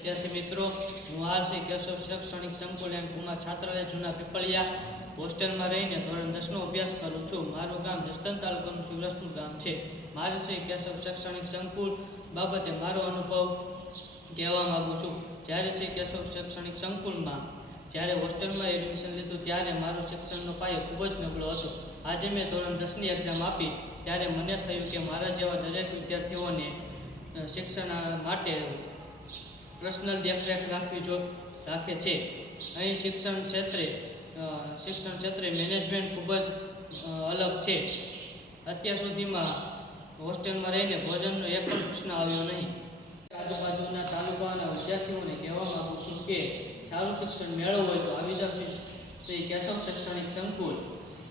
વિદ્યાર્થી મિત્રો, હું આરસી કેશવ શૈક્ષણિક સંકુલ એમ કુમાર છાત્રાલય જૂના પીપળિયા હોસ્ટેલમાં રહીને ધોરણ 10નો અભ્યાસ કરું છું. મારું ગામ જસદણ તાલુકાનું શિવરસનું ગામ છે. આરસી કેશવ શૈક્ષણિક સંકુલ બાબતે મારો અનુભવ કહેવા માગું છું. જ્યારે શ્રી કેશવ શૈક્ષણિક સંકુલમાં જ્યારે હોસ્ટેલમાં એડમિશન લીધું ત્યારે મારો શિક્ષણનો પાયો ખૂબ જ નબળો હતો. આજે મેં ધોરણ 10ની એક્ઝામ આપી ત્યારે મને થયું કે મારા જેવા દરેક વિદ્યાર્થીઓને શિક્ષણ માટે પર્સનલ દેખરેખ રાખે છે. અહીં શિક્ષણ ક્ષેત્રે મેનેજમેન્ટ ખૂબ જ અલગ છે. અત્યાર સુધીમાં હોસ્ટેલમાં રહીને ભોજનનો એક પણ પ્રશ્ન આવ્યો નહીં. આજુબાજુના તાલુકાના વિદ્યાર્થીઓને કહેવા માગું છું કે સારું શિક્ષણ મેળવવું હોય તો આવી જાવ શ્રી કેશવ શૈક્ષણિક સંકુલ,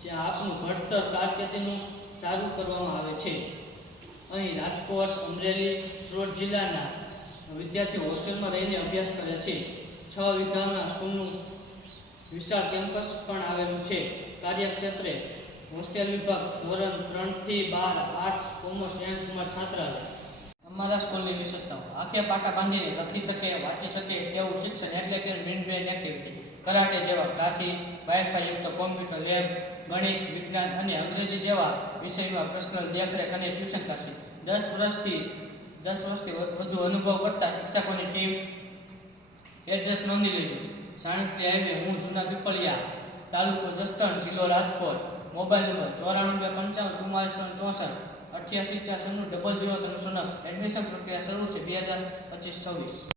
જ્યાં આપનું ભણતર કારકિર્દીનું સારું કરવામાં આવે છે. અહીં રાજકોટ, અમરેલી, સુરત જિલ્લાના વિદ્યાર્થીઓ હોસ્ટેલમાં રહીને અભ્યાસ કરે છે. 6 વીઘાના સ્કૂલનું વિશાળ કેમ્પસ પણ આવેલું છે. કાર્યક્ષેત્રે હોસ્ટેલ વિભાગ ધોરણ 3 થી 12 આર્ટ્સ, કોમર્સ એન્ડ કુમાર છાત્રાલય. અમારા સ્કૂલની વિશેષતાઓ: આંખે પાટા બાંધીને લખી શકે, વાંચી શકે તેવું શિક્ષણ એટલે કે મેન એક્ટિવિટી, કરાટે જેવા ક્લાસીસ, વાઈફાઈયુક્ત કોમ્પ્યુટર લેબ, ગણિત, વિજ્ઞાન અને અંગ્રેજી જેવા વિષયમાં પર્સનલ દેખરેખ અને ટ્યુશન ક્લાસીસ. 10 વર્ષથી વધુ અનુભવ કરતા શિક્ષકોની ટીમ. એડ્રેસ નોંધી લેજો: સાણેત્રી હાઈવે, હું જૂના પીપળિયા, તાલુકો જસદણ, જિલ્લો રાજકોટ. Mobile number 94 55 44 64 88 496 00309. એડમિશન પ્રક્રિયા શરૂ છે 2025-26.